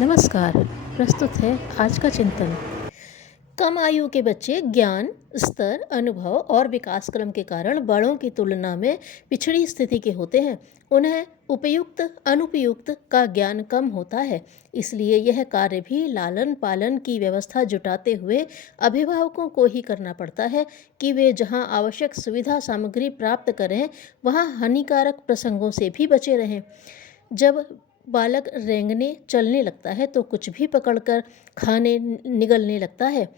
नमस्कार। प्रस्तुत है आज का चिंतन। कम आयु के बच्चे ज्ञान स्तर, अनुभव और विकास क्रम के कारण बड़ों की तुलना में पिछड़ी स्थिति के होते हैं। उन्हें उपयुक्त अनुपयुक्त का ज्ञान कम होता है। इसलिए यह कार्य भी लालन पालन की व्यवस्था जुटाते हुए अभिभावकों को ही करना पड़ता है कि वे जहां आवश्यक सुविधा सामग्री प्राप्त करें, वहां हानिकारक प्रसंगों से भी बचे रहें। जब बालक रेंगने चलने लगता है तो कुछ भी पकड़कर खाने निगलने लगता है,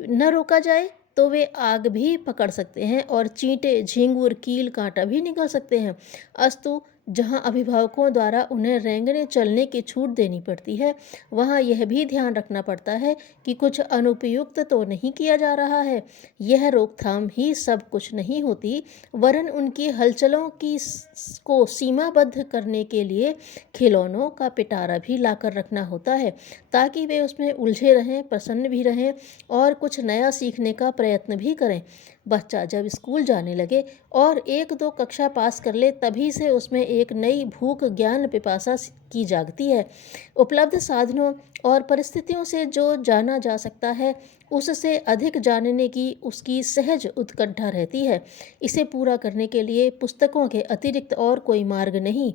न रोका जाए तो वे आग भी पकड़ सकते हैं और चींटे झींगुर कील कांटा भी निगल सकते हैं। अस्तु जहां अभिभावकों द्वारा उन्हें रेंगने चलने की छूट देनी पड़ती है, वहां यह भी ध्यान रखना पड़ता है कि कुछ अनुपयुक्त तो नहीं किया जा रहा है। यह रोकथाम ही सब कुछ नहीं होती, वरन उनकी हलचलों को सीमाबद्ध करने के लिए खिलौनों का पिटारा भी लाकर रखना होता है, ताकि वे उसमें उलझे रहें, प्रसन्न भी रहें और कुछ नया सीखने का प्रयत्न भी करें। बच्चा जब स्कूल जाने लगे और एक दो कक्षा पास कर ले, तभी से उसमें एक नई भूख ज्ञान पिपासा की जागती है। उपलब्ध साधनों और परिस्थितियों से जो जाना जा सकता है, उससे अधिक जानने की उसकी सहज उत्कंठा रहती है। इसे पूरा करने के लिए पुस्तकों के अतिरिक्त और कोई मार्ग नहीं।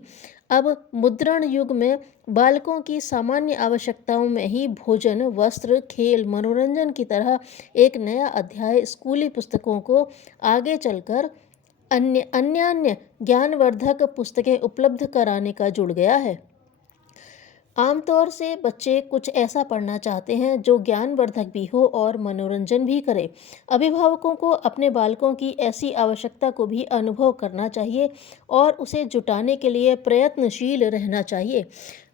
अब मुद्रण युग में बालकों की सामान्य आवश्यकताओं में ही भोजन, वस्त्र, खेल, मनोरंजन की तरह एक नया अध्याय स्कूली पुस्तकों को आगे चलकर अन्य ज्ञानवर्धक पुस्तकें उपलब्ध कराने का जुड़ गया है। आमतौर से बच्चे कुछ ऐसा पढ़ना चाहते हैं जो ज्ञानवर्धक भी हो और मनोरंजन भी करे। अभिभावकों को अपने बालकों की ऐसी आवश्यकता को भी अनुभव करना चाहिए और उसे जुटाने के लिए प्रयत्नशील रहना चाहिए।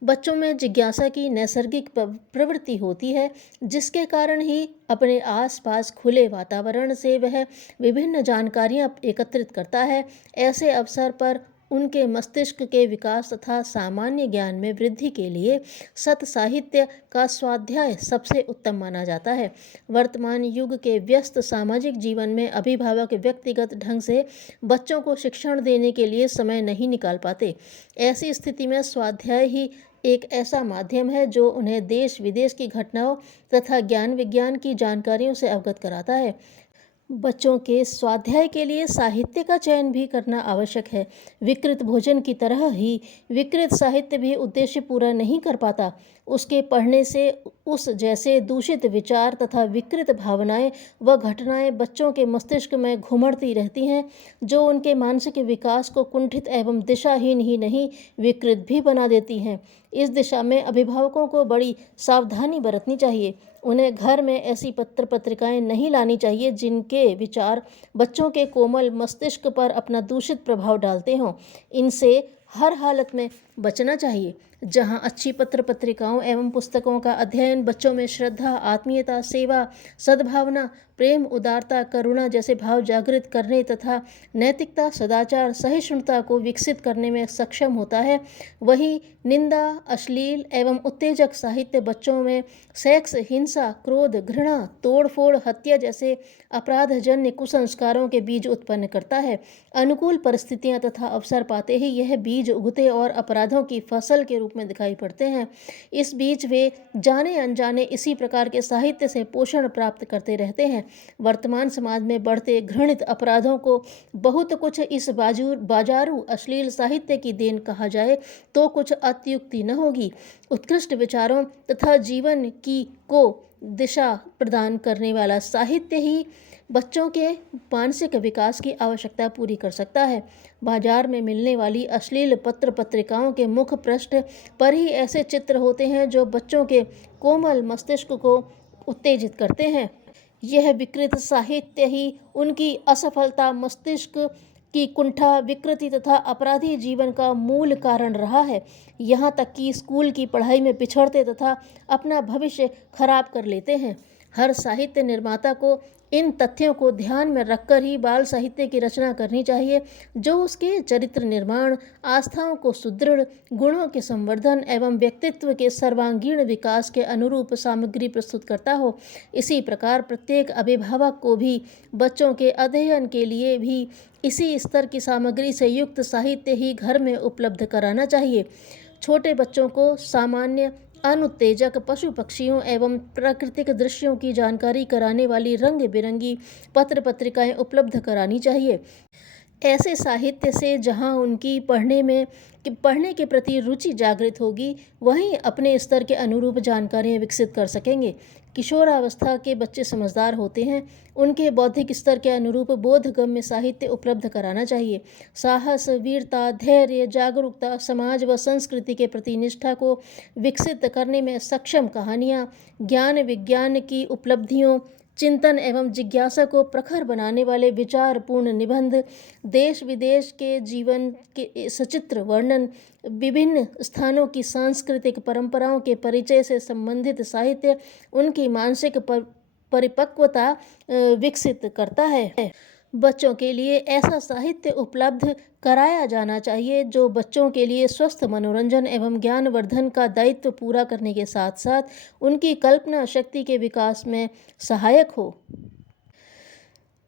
बच्चों में जिज्ञासा की नैसर्गिक प्रवृत्ति होती है, जिसके कारण ही अपने आसपास खुले वातावरण से वह विभिन्न जानकारियां एकत्रित करता है। ऐसे अवसर पर उनके मस्तिष्क के विकास तथा सामान्य ज्ञान में वृद्धि के लिए सत साहित्य का स्वाध्याय सबसे उत्तम माना जाता है। वर्तमान युग के व्यस्त सामाजिक जीवन में अभिभावक व्यक्तिगत ढंग से बच्चों को शिक्षण देने के लिए समय नहीं निकाल पाते। ऐसी स्थिति में स्वाध्याय ही एक ऐसा माध्यम है जो उन्हें देश विदेश की घटनाओं तथा ज्ञान विज्ञान की जानकारियों से अवगत कराता है। बच्चों के स्वाध्याय के लिए साहित्य का चयन भी करना आवश्यक है। विकृत भोजन की तरह ही विकृत साहित्य भी उद्देश्य पूरा नहीं कर पाता। उसके पढ़ने से उस जैसे दूषित विचार तथा विकृत भावनाएं व घटनाएं बच्चों के मस्तिष्क में घुमड़ती रहती हैं, जो उनके मानसिक विकास को कुंठित एवं दिशाहीन ही नहीं, विकृत भी बना देती हैं। इस दिशा में अभिभावकों को बड़ी सावधानी बरतनी चाहिए। उन्हें घर में ऐसी पत्र पत्रिकाएं नहीं लानी चाहिए जिनके विचार बच्चों के कोमल मस्तिष्क पर अपना दूषित प्रभाव डालते हों। इनसे हर हालत में बचना चाहिए। जहां अच्छी पत्र पत्रिकाओं एवं पुस्तकों का अध्ययन बच्चों में श्रद्धा, आत्मीयता, सेवा, सद्भावना, प्रेम, उदारता, करुणा जैसे भाव जागृत करने तथा नैतिकता, सदाचार, सहिष्णुता को विकसित करने में सक्षम होता है, वहीं निंदा, अश्लील एवं उत्तेजक साहित्य बच्चों में सेक्स, हिंसा, क्रोध, घृणा, तोड़फोड़, हत्या जैसे अपराधजन्य कुसंस्कारों के बीज उत्पन्न करता है। अनुकूल परिस्थितियां तथा अवसर पाते ही यह बीज उगते और अपराधों की फसल के रूप में दिखाई पड़ते हैं। इस बीच वे जाने अनजाने इसी प्रकार के साहित्य से पोषण प्राप्त करते रहते हैं। वर्तमान समाज में बढ़ते घृणित अपराधों को बहुत कुछ इस बाजारू अश्लील साहित्य की देन कहा जाए तो कुछ अत्युक्ति न होगी। उत्कृष्ट विचारों तथा जीवन को दिशा प्रदान करने वाला साहित्य ही बच्चों के मानसिक विकास की आवश्यकता पूरी कर सकता है। बाजार में मिलने वाली अश्लील पत्र पत्रिकाओं के मुख पृष्ठ पर ही ऐसे चित्र होते हैं जो बच्चों के कोमल मस्तिष्क को उत्तेजित करते हैं। यह विकृत साहित्य ही उनकी असफलता, मस्तिष्क की कुंठा, विकृति तथा अपराधी जीवन का मूल कारण रहा है। यहाँ तक कि स्कूल की पढ़ाई में पिछड़ते तथा अपना भविष्य खराब कर लेते हैं। हर साहित्य निर्माता को इन तथ्यों को ध्यान में रखकर ही बाल साहित्य की रचना करनी चाहिए, जो उसके चरित्र निर्माण, आस्थाओं को सुदृढ़, गुणों के संवर्धन एवं व्यक्तित्व के सर्वांगीण विकास के अनुरूप सामग्री प्रस्तुत करता हो। इसी प्रकार प्रत्येक अभिभावक को भी बच्चों के अध्ययन के लिए भी इसी स्तर की सामग्री से युक्त साहित्य ही घर में उपलब्ध कराना चाहिए। छोटे बच्चों को सामान्य अनुत्तेजक, पशु पक्षियों एवं प्राकृतिक दृश्यों की जानकारी कराने वाली रंग बिरंगी पत्र पत्रिकाएं उपलब्ध करानी चाहिए। ऐसे साहित्य से जहाँ उनकी पढ़ने के प्रति रुचि जागृत होगी, वहीं अपने स्तर के अनुरूप जानकारियाँ विकसित कर सकेंगे। किशोरावस्था के बच्चे समझदार होते हैं, उनके बौद्धिक स्तर के अनुरूप बोधगम्य साहित्य उपलब्ध कराना चाहिए। साहस, वीरता, धैर्य, जागरूकता, समाज व संस्कृति के प्रति निष्ठा को विकसित करने में सक्षम कहानियाँ, ज्ञान विज्ञान की उपलब्धियों, चिंतन एवं जिज्ञासा को प्रखर बनाने वाले विचारपूर्ण निबंध, देश विदेश के जीवन के सचित्र वर्णन, विभिन्न स्थानों की सांस्कृतिक परंपराओं के परिचय से संबंधित साहित्य उनकी मानसिक परिपक्वता विकसित करता है। बच्चों के लिए ऐसा साहित्य उपलब्ध कराया जाना चाहिए जो बच्चों के लिए स्वस्थ मनोरंजन एवं ज्ञानवर्धन का दायित्व पूरा करने के साथ साथ उनकी कल्पना शक्ति के विकास में सहायक हो।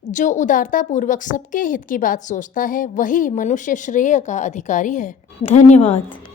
जो उदारतापूर्वक सबके हित की बात सोचता है, वही मनुष्य श्रेय का अधिकारी है। धन्यवाद।